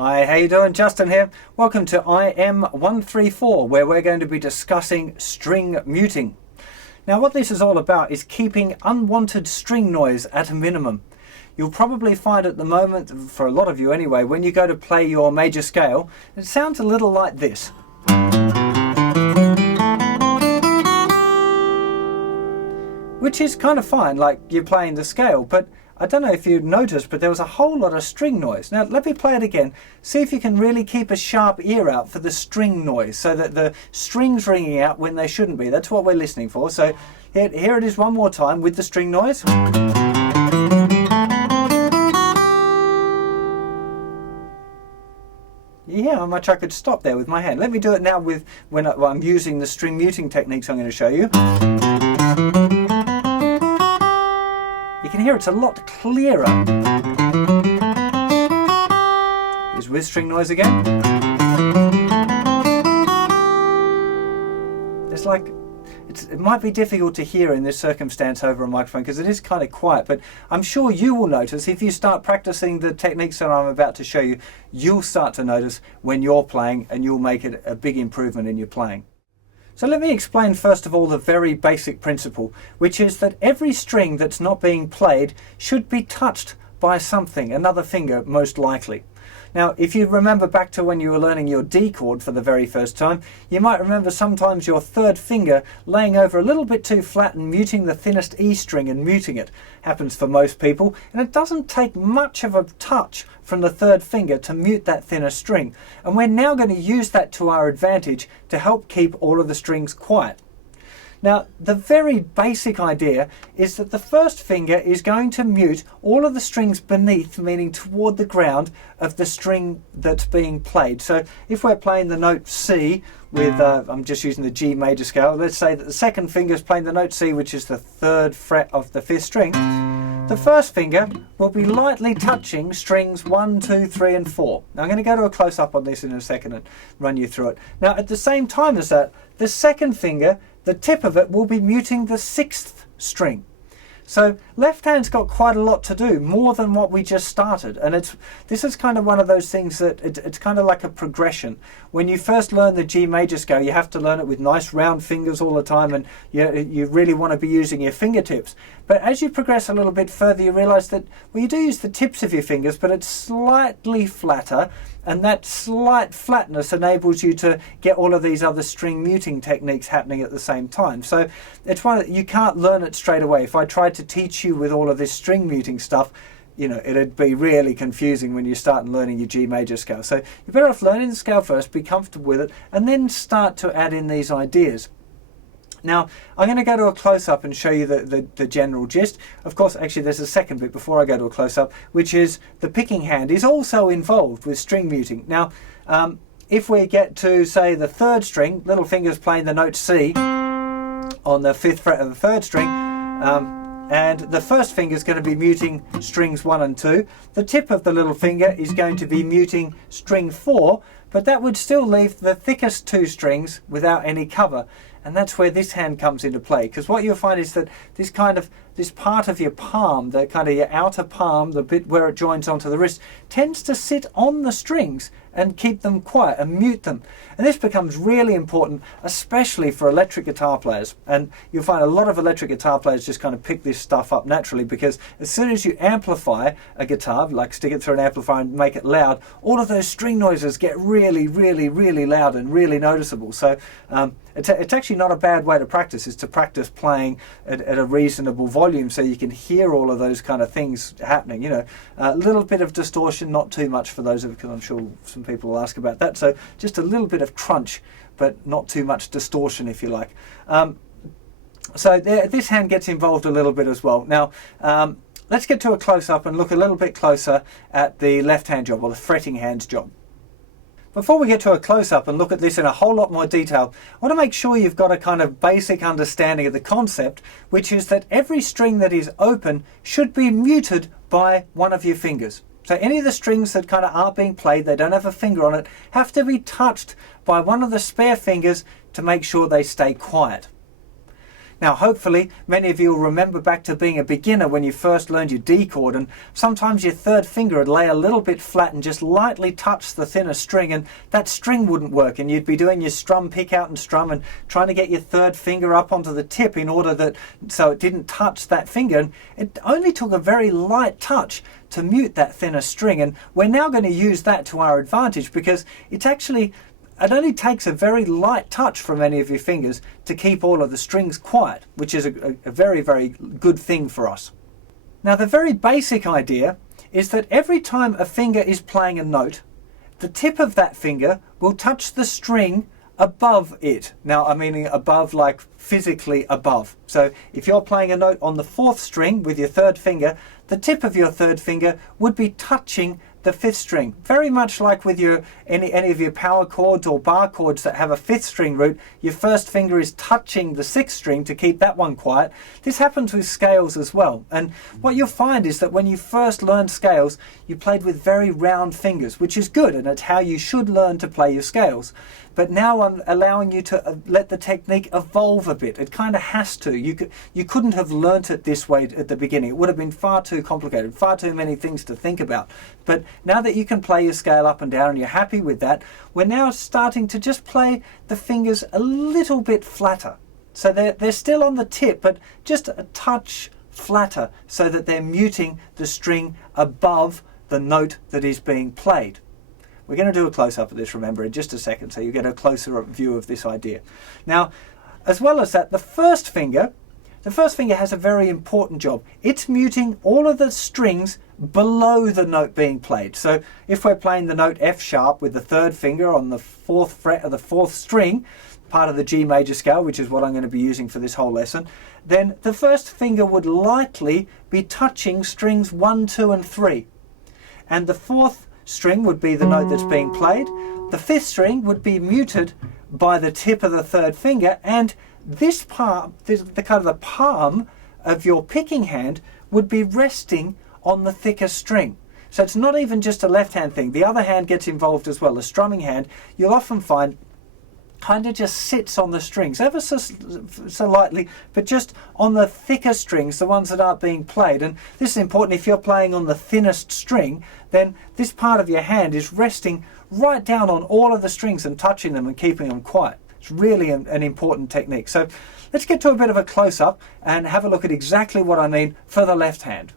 Hi, how you doing? Justin here. Welcome to IM-134, where we're going to be discussing string muting. Now what this is all about is keeping unwanted string noise at a minimum. You'll probably find at the moment, for a lot of you anyway, when you go to play your major scale, it sounds a little like this. Which is kind of fine, like you're playing the scale, but I don't know if you noticed, but there was a whole lot of string noise. Now let me play it again. See if you can really keep a sharp ear out for the string noise, so that the strings ringing out when they shouldn't be. That's what we're listening for. So here it is one more time with the string noise. Yeah, how much I could stop there with my hand. Let me do it now with when I'm using the string muting techniques I'm going to show you. You can hear it's a lot clearer. Here's with string noise again. It's like, it might be difficult to hear in this circumstance over a microphone because it is kind of quiet, but I'm sure you will notice if you start practicing the techniques that I'm about to show you, you'll start to notice when you're playing and you'll make it a big improvement in your playing. So let me explain first of all the very basic principle, which is that every string that's not being played should be touched by something, another finger most likely. Now if you remember back to when you were learning your D chord for the very first time, you might remember sometimes your third finger laying over a little bit too flat and muting the thinnest E string and muting it. Happens for most people, and it doesn't take much of a touch from the third finger to mute that thinner string. And we're now going to use that to our advantage to help keep all of the strings quiet. Now, the very basic idea is that the first finger is going to mute all of the strings beneath, meaning toward the ground of the string that's being played. So if we're playing the note C with, I'm just using the G major scale, let's say that the second finger is playing the note C, which is the third fret of the fifth string. The first finger will be lightly touching strings 1, 2, 3 and 4. Now I'm going to go to a close-up on this in a second and run you through it. Now at the same time as that, the second finger, the tip of it will be muting the sixth string. So left hand's got quite a lot to do, more than what we just started. And this is kind of one of those things that it's kind of like a progression. When you first learn the G major scale, you have to learn it with nice round fingers all the time, and you really want to be using your fingertips. But as you progress a little bit further, you realize that, well, you do use the tips of your fingers, but it's slightly flatter, and that slight flatness enables you to get all of these other string muting techniques happening at the same time. So it's you can't learn it straight away. If I tried to teach you with all of this string muting stuff, you know, it'd be really confusing when you start learning your G major scale. So you're better off learning the scale first, be comfortable with it, and then start to add in these ideas. Now, I'm going to go to a close-up and show you the general gist. Of course, actually, there's a second bit before I go to a close-up, which is the picking hand is also involved with string muting. Now, if we get to, say, the third string, little finger's playing the note C on the fifth fret of the third string, and the first finger is going to be muting strings 1 and 2. The tip of the little finger is going to be muting string 4, but that would still leave the thickest two strings without any cover. And that's where this hand comes into play, because what you'll find is that this part of your palm, the kind of your outer palm, the bit where it joins onto the wrist, tends to sit on the strings and keep them quiet and mute them. And this becomes really important, especially for electric guitar players. And you'll find a lot of electric guitar players just kind of pick this stuff up naturally, because as soon as you amplify a guitar, like stick it through an amplifier and make it loud, all of those string noises get really, really, really loud and really noticeable. So it's actually not a bad way to practice, is to practice playing at a reasonable volume so you can hear all of those kind of things happening. You know, a little bit of distortion, not too much for those of you, because I'm sure some people will ask about that. So just a little bit of crunch, but not too much distortion, if you like. So this hand gets involved a little bit as well. Now, let's get to a close-up and look a little bit closer at the left-hand job, or the fretting hand's job. Before we get to a close-up and look at this in a whole lot more detail, I want to make sure you've got a kind of basic understanding of the concept, which is that every string that is open should be muted by one of your fingers. So any of the strings that kind of aren't being played, they don't have a finger on it, have to be touched by one of the spare fingers to make sure they stay quiet. Now hopefully many of you will remember back to being a beginner when you first learned your D chord, and sometimes your third finger would lay a little bit flat and just lightly touch the thinner string, and that string wouldn't work, and you'd be doing your strum pick out and strum and trying to get your third finger up onto the tip in order that so it didn't touch that finger, and it only took a very light touch to mute that thinner string. And we're now going to use that to our advantage, because it only takes a very light touch from any of your fingers to keep all of the strings quiet, which is a very, very good thing for us. Now the very basic idea is that every time a finger is playing a note, the tip of that finger will touch the string above it. Now I'm meaning above, like physically above. So if you're playing a note on the 4th string with your third finger, the tip of your third finger would be touching the 5th string, very much like with your any of your power chords or bar chords that have a 5th string root. Your first finger is touching the 6th string to keep that one quiet. This happens with scales as well, and what you'll find is that when you first learned scales, you played with very round fingers, which is good, and it's how you should learn to play your scales. But now I'm allowing you to let the technique evolve a bit. It kind of has to. You couldn't have learnt it this way at the beginning. It would have been far too complicated, far too many things to think about. But now that you can play your scale up and down and you're happy with that, we're now starting to just play the fingers a little bit flatter. So they're still on the tip, but just a touch flatter, so that they're muting the string above the note that is being played. We're going to do a close-up of this, remember, in just a second, so you get a closer view of this idea. Now, as well as that, the first finger has a very important job. It's muting all of the strings below the note being played. So if we're playing the note F sharp with the third finger on the 4th fret of the 4th string, part of the G major scale, which is what I'm going to be using for this whole lesson, then the first finger would lightly be touching strings 1, 2 and 3. And the 4th string would be the note that's being played. The 5th string would be muted by the tip of the third finger, and this part, the kind of the palm of your picking hand, would be resting on the thicker string. So it's not even just a left hand thing. The other hand gets involved as well. The strumming hand, you'll often find, kind of just sits on the strings ever so lightly, but just on the thicker strings, the ones that aren't being played. And this is important. If you're playing on the thinnest string, then this part of your hand is resting right down on all of the strings and touching them and keeping them quiet. It's really an important technique. So let's get to a bit of a close-up and have a look at exactly what I mean for the left hand.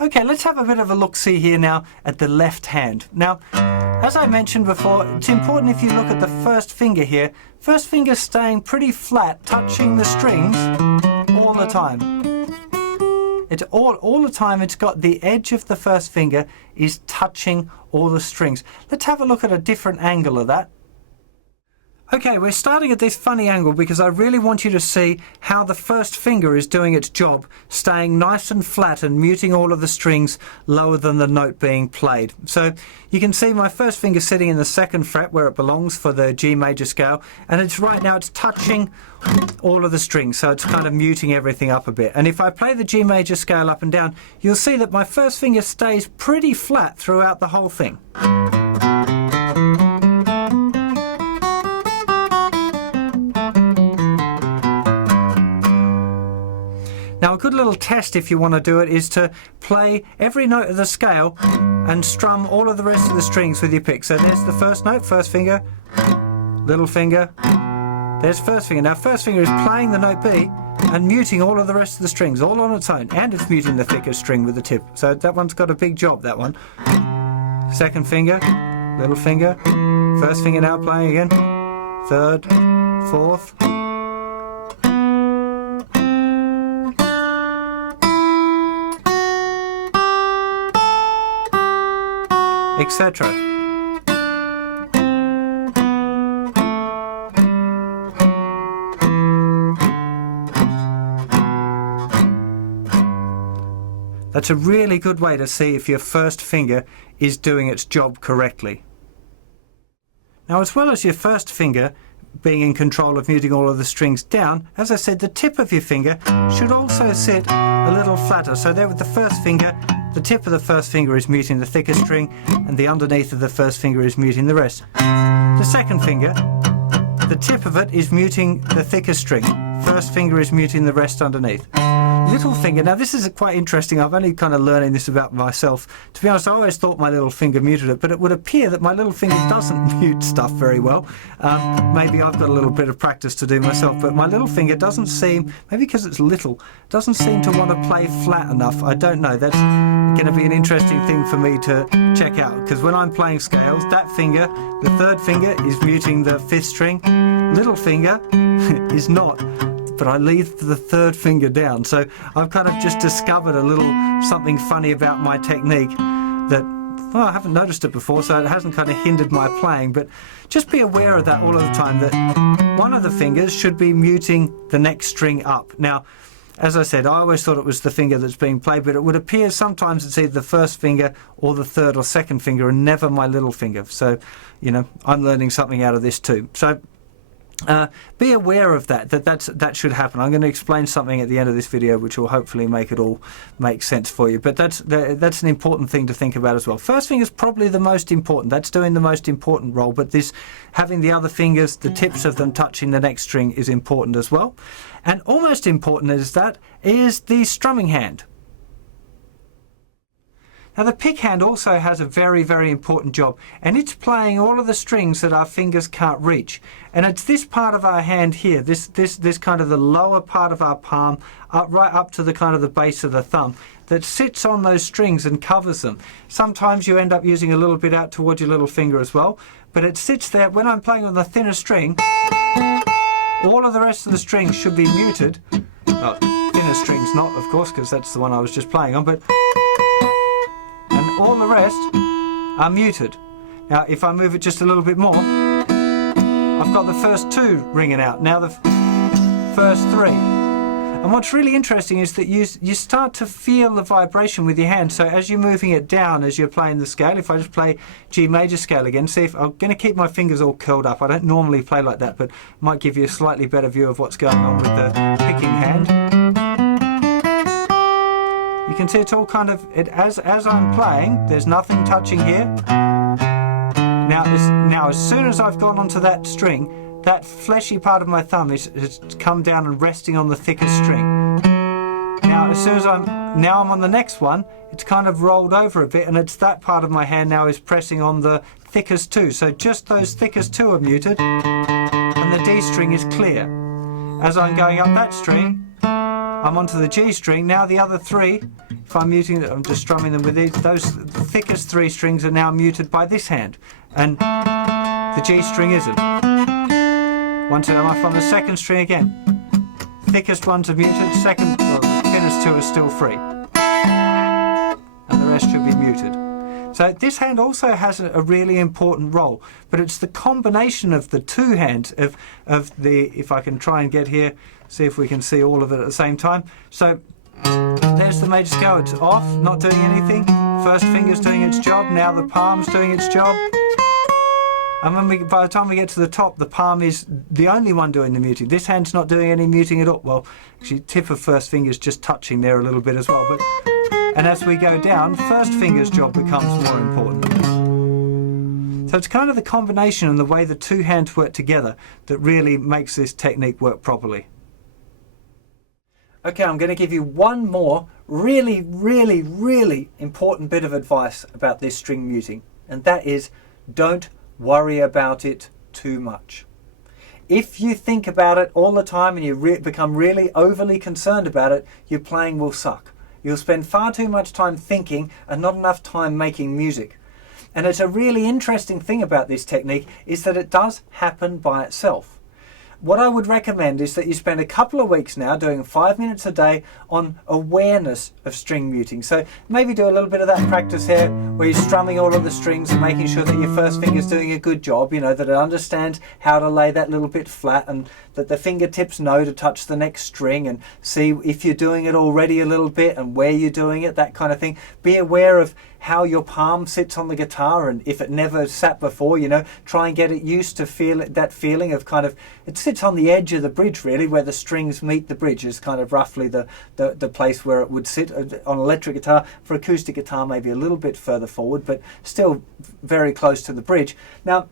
Okay, let's have a bit of a look-see here now at the left hand. Now, as I mentioned before, it's important if you look at the first finger here, first finger staying pretty flat, touching the strings all the time. It's all the time it's got the edge of the first finger is touching all the strings. Let's have a look at a different angle of that. Okay, we're starting at this funny angle because I really want you to see how the first finger is doing its job, staying nice and flat and muting all of the strings lower than the note being played. So you can see my first finger sitting in the 2nd fret where it belongs for the G major scale, and it's right now it's touching all of the strings, so it's kind of muting everything up a bit. And if I play the G major scale up and down, you'll see that my first finger stays pretty flat throughout the whole thing. Now a good little test if you want to do it is to play every note of the scale and strum all of the rest of the strings with your pick. So there's the first note, first finger, little finger, there's first finger. Now first finger is playing the note B and muting all of the rest of the strings all on its own, and it's muting the thicker string with the tip. So that one's got a big job, that one. Second finger, little finger, first finger now playing again, third, fourth, etc. That's a really good way to see if your first finger is doing its job correctly. Now, as well as your first finger being in control of muting all of the strings down, as I said, the tip of your finger should also sit a little flatter. So there with the first finger, the tip of the first finger is muting the thicker string, and the underneath of the first finger is muting the rest. The second finger, the tip of it is muting the thicker string. first finger is muting the rest underneath. Little finger, now this is quite interesting. I've only kind of learning this about myself. To be honest, I always thought my little finger muted it, but it would appear that my little finger doesn't mute stuff very well. Maybe I've got a little bit of practice to do myself, but my little finger doesn't seem, maybe because it's little, doesn't seem to want to play flat enough. I don't know. That's going to be an interesting thing for me to check out, because when I'm playing scales, that finger, the third finger, is muting the fifth string. Little finger is not, but I leave the third finger down. So I've kind of just discovered a little something funny about my technique that, well, I haven't noticed it before, so it hasn't kind of hindered my playing. But just be aware of that all of the time, that one of the fingers should be muting the next string up. Now, as I said, I always thought it was the finger that's being played, but it would appear sometimes it's either the first finger or the third or second finger, and never my little finger. So, you know, I'm learning something out of this too. So be aware of that should happen. I'm going to explain something at the end of this video which will hopefully make it all make sense for you. But that's an important thing to think about as well. First finger is probably the most important. That's doing the most important role, but this having the other fingers, the tips of them touching the next string, is important as well. And almost important as that is the strumming hand. Now the pick hand also has a very, very important job, and it's playing all of the strings that our fingers can't reach. And it's this part of our hand here, this kind of the lower part of our palm, right up to the kind of the base of the thumb, that sits on those strings and covers them. Sometimes you end up using a little bit out towards your little finger as well, but it sits there. When I'm playing on the thinner string, all of the rest of the strings should be muted. Well, thinner strings not, of course, because that's the one I was just playing on, but all the rest are muted. Now if I move it just a little bit more, I've got the first two ringing out, now the first three. And what's really interesting is that you start to feel the vibration with your hand. So as you're moving it down, as you're playing the scale, if I just play G major scale again, see if I'm going to keep my fingers all curled up. I don't normally play like that, but might give you a slightly better view of what's going on with the picking hand. You can see it's all kind of, as I'm playing, there's nothing touching here. Now as soon as I've gone onto that string, that fleshy part of my thumb has come down and resting on the thickest string. Now as soon as I'm on the next one, it's kind of rolled over a bit, and it's that part of my hand now is pressing on the thickest two. So just those thickest two are muted, and the D string is clear. As I'm going up that string, I'm onto the G string. Now the other three, if I'm muting it, I'm just strumming them with these. Those thickest three strings are now muted by this hand, and the G string isn't. Once I'm up on the second string again, thickest ones are muted, the thinnest two are still free, and the rest should be muted. So this hand also has a really important role, but it's the combination of the two hands of the, if I can try and get here, see if we can see all of it at the same time. So there's the major scale, it's off, not doing anything. First finger's doing its job, now the palm's doing its job. And by the time we get to the top, the palm is the only one doing the muting. This hand's not doing any muting at all. Well, actually, tip of first finger's just touching there a little bit as well. And as we go down, first finger's job becomes more important. So it's kind of the combination and the way the two hands work together that really makes this technique work properly. Okay, I'm going to give you one more really, really, really important bit of advice about this string muting, and that is don't worry about it too much. If you think about it all the time and you become really overly concerned about it, your playing will suck. You'll spend far too much time thinking and not enough time making music. And it's a really interesting thing about this technique is that it does happen by itself. What I would recommend is that you spend a couple of weeks now doing 5 minutes a day on awareness of string muting. So maybe do a little bit of that practice here where you're strumming all of the strings and making sure that your first finger's doing a good job, you know, that it understands how to lay that little bit flat and that the fingertips know to touch the next string, and see if you're doing it already a little bit and where you're doing it, that kind of thing. Be aware of how your palm sits on the guitar, and if it never sat before, you know, try and get it used to that feeling of kind of, it sits on the edge of the bridge really, where the strings meet the bridge is kind of roughly the place where it would sit on electric guitar. For acoustic guitar maybe a little bit further forward, but still very close to the bridge. Now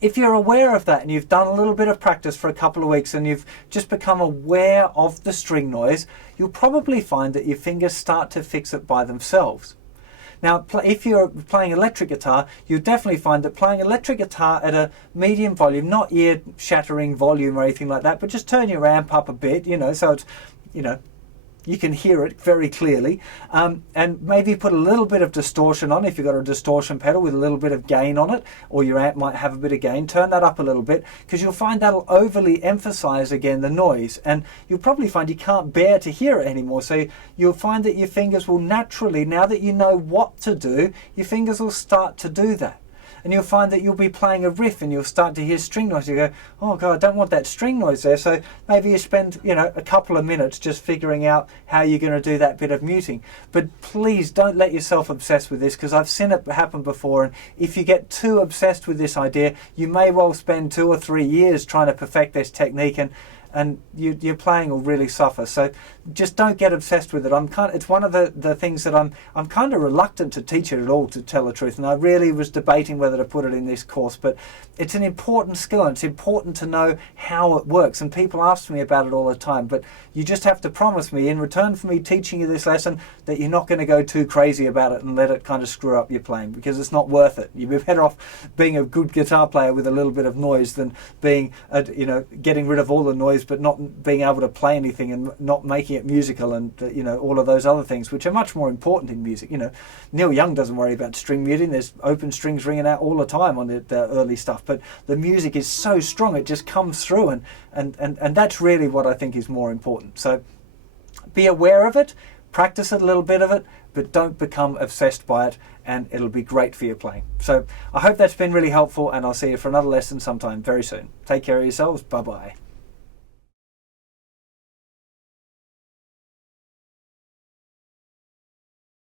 If you're aware of that and you've done a little bit of practice for a couple of weeks and you've just become aware of the string noise, you'll probably find that your fingers start to fix it by themselves. Now, if you're playing electric guitar, you'll definitely find that playing electric guitar at a medium volume, not ear-shattering volume or anything like that, but just turn your amp up a bit, so it's, you can hear it very clearly, and maybe put a little bit of distortion on if you've got a distortion pedal with a little bit of gain on it, or your amp might have a bit of gain. Turn that up a little bit, because you'll find that'll overly emphasize again the noise, and you'll probably find you can't bear to hear it anymore. So you'll find that your fingers will naturally, now that you know what to do, your fingers will start to do that. And you'll find that you'll be playing a riff and you'll start to hear string noise. You go, oh God, I don't want that string noise there. So maybe you spend, a couple of minutes just figuring out how you're going to do that bit of muting. But please don't let yourself obsess with this, because I've seen it happen before. And if you get too obsessed with this idea, you may well spend 2 or 3 years trying to perfect this technique, and your playing will really suffer. So just don't get obsessed with it. It's one of the things that I'm kind of reluctant to teach it at all, to tell the truth. And I really was debating whether to put it in this course, but it's an important skill and it's important to know how it works. And people ask me about it all the time, but you just have to promise me, in return for me teaching you this lesson, that you're not going to go too crazy about it and let it kind of screw up your playing, because it's not worth it. You'd be better off being a good guitar player with a little bit of noise than being, getting rid of all the noise but not being able to play anything and not making it musical, and all of those other things which are much more important in music. Neil Young doesn't worry about string muting. There's open strings ringing out all the time on the early stuff, but the music is so strong it just comes through, and that's really what I think is more important. So be aware of it, practice it, a little bit of it, but don't become obsessed by it, and it'll be great for your playing. So I hope that's been really helpful, and I'll see you for another lesson sometime very soon. Take care of yourselves. Bye bye.